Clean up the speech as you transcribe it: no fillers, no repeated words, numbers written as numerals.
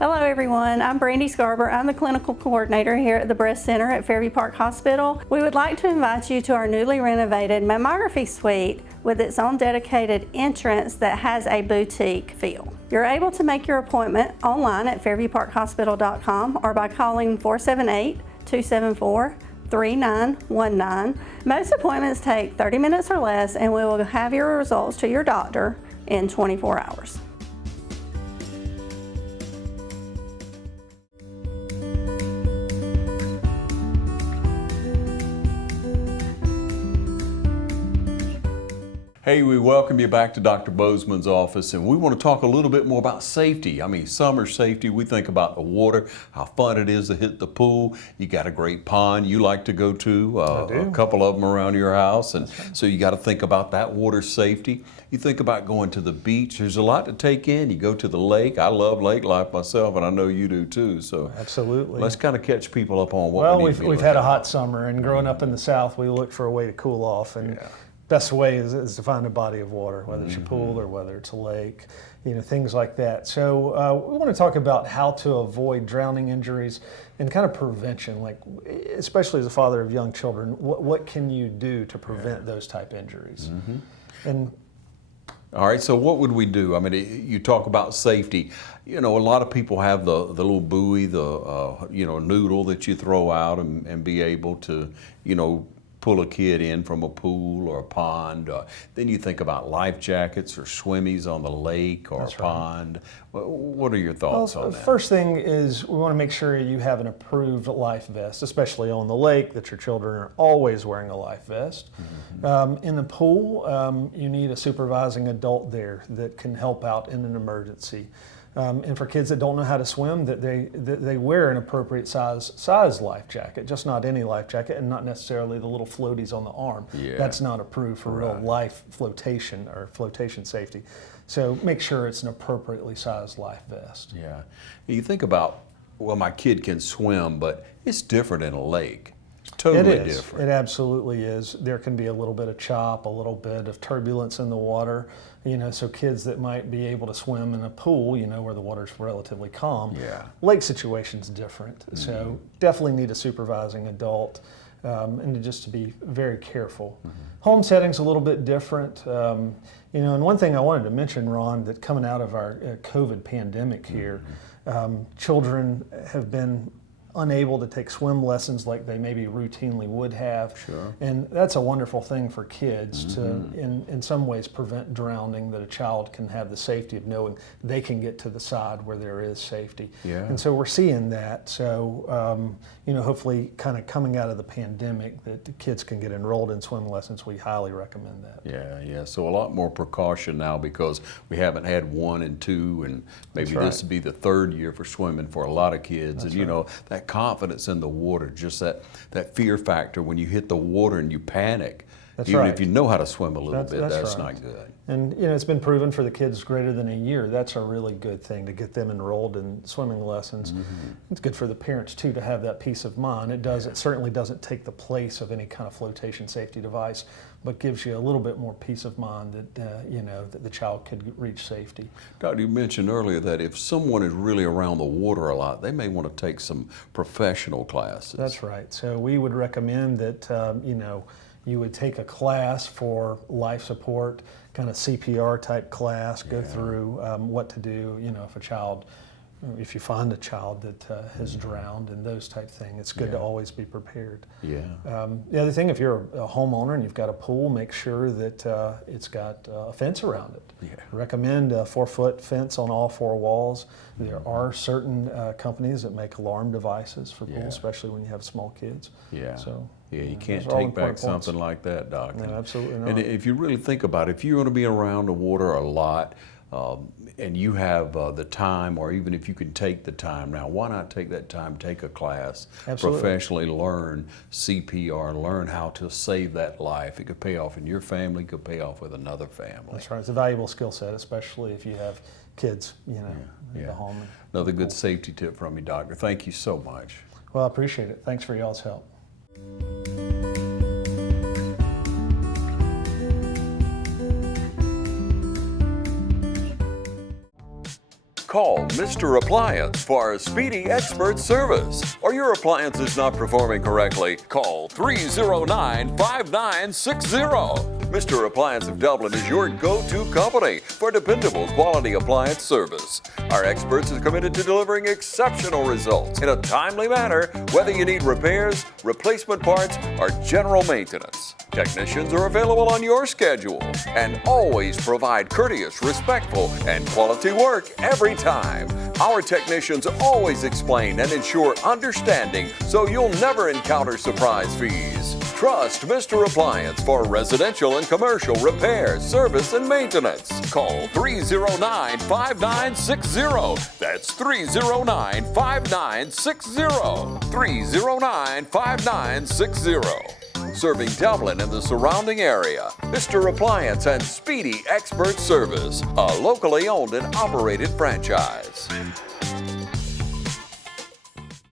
Hello everyone, I'm Brandy Scarber. I'm the clinical coordinator here at the Breast Center at Fairview Park Hospital. We would like to invite you to our newly renovated mammography suite with its own dedicated entrance that has a boutique feel. You're able to make your appointment online at fairviewparkhospital.com or by calling 478-274-3919. Most appointments take 30 minutes or less, and we will have your results to your doctor in 24 hours. Hey, we welcome you back to Dr. Bozeman's office, and we want to talk a little bit more about safety. I mean, summer safety, we think about the water, how fun it is to hit the pool. You got a great pond you like to go to, a couple of them around your house, and so you got to think about that water safety. You think about going to the beach. There's a lot to take in. You go to the lake. I love lake life myself, and I know you do too. So absolutely. Let's kind of catch people up on what we need to be we've had a hot summer, and growing up in the South, we look for a way to cool off, and best way is to find a body of water, whether it's a pool or whether it's a lake, things like that. So we want to talk about how to avoid drowning injuries and kind of prevention, like especially as a father of young children, what can you do to prevent those type injuries? And all right, so what would we do? I mean, you talk about safety. A lot of people have the little buoy, the noodle that you throw out and be able to, pull a kid in from a pool or a pond. Then you think about life jackets or swimmies on the lake or a pond. What are your thoughts on that? First thing is we want to make sure you have an approved life vest, especially on the lake, that your children are always wearing a life vest. In the pool, you need a supervising adult there that can help out in an emergency. And for kids that don't know how to swim, that they wear an appropriate size life jacket, just not any life jacket, and not necessarily the little floaties on the arm. That's not approved for real life flotation or flotation safety. So make sure it's an appropriately sized life vest. Yeah. You think about, well, my kid can swim, but it's different in a lake. It's totally different. It absolutely is. There can be a little bit of chop, a little bit of turbulence in the water. So kids that might be able to swim in a pool, where the water's relatively calm. Lake situation's different. So definitely need a supervising adult, and just to be very careful. Home setting's a little bit different. And one thing I wanted to mention, Ron, that coming out of our COVID pandemic here, children have been unable to take swim lessons like they maybe routinely would have. And that's a wonderful thing for kids to, in some ways, prevent drowning, that a child can have the safety of knowing they can get to the side where there is safety. And so we're seeing that. So, hopefully kind of coming out of the pandemic, that the kids can get enrolled in swim lessons. We highly recommend that. So a lot more precaution now because we haven't had 1 and 2, and maybe this would be the 3rd year for swimming for a lot of kids. That confidence in the water, just that fear factor when you hit the water and you panic. Even if you know how to swim a little bit, that's not good. And it's been proven for the kids greater than a year, that's a really good thing to get them enrolled in swimming lessons. It's good for the parents too to have that peace of mind. It certainly doesn't take the place of any kind of flotation safety device, but gives you a little bit more peace of mind that that the child could reach safety. Doctor, you mentioned earlier that if someone is really around the water a lot, they may want to take some professional classes. That's right. So we would recommend that you would take a class for life support, kind of CPR type class, go through what to do, if you find a child that has drowned and those type things. It's good to always be prepared. The other thing, if you're a homeowner and you've got a pool, make sure that it's got a fence around it. Recommend a 4-foot fence on all 4 walls. There are certain companies that make alarm devices for pools, especially when you have small kids. You can't take back something like that, Doc. No, absolutely not. And if you really think about it, if you're going to be around the water a lot, and you have the time, or even if you can take the time now, why not take that time, take a class, professionally learn CPR, learn how to save that life. It could pay off in your family, it could pay off with another family. That's right. It's a valuable skill set, especially if you have kids, in the home. Another good safety tip from you, Doctor. Thank you so much. Well, I appreciate it. Thanks for y'all's help. Call Mr. Appliance for a speedy expert service. Or your appliance is not performing correctly, call 309-5960. Mr. Appliance of Dublin is your go-to company for dependable quality appliance service. Our experts are committed to delivering exceptional results in a timely manner, whether you need repairs, replacement parts, or general maintenance. Technicians are available on your schedule and always provide courteous, respectful, and quality work every time. Our technicians always explain and ensure understanding so you'll never encounter surprise fees. Trust Mr. Appliance for residential and commercial repair, service, and maintenance. Call 309-5960. That's 309-5960. 309-5960. Serving Dublin and the surrounding area. Mr. Appliance and Speedy Expert Service, a locally owned and operated franchise.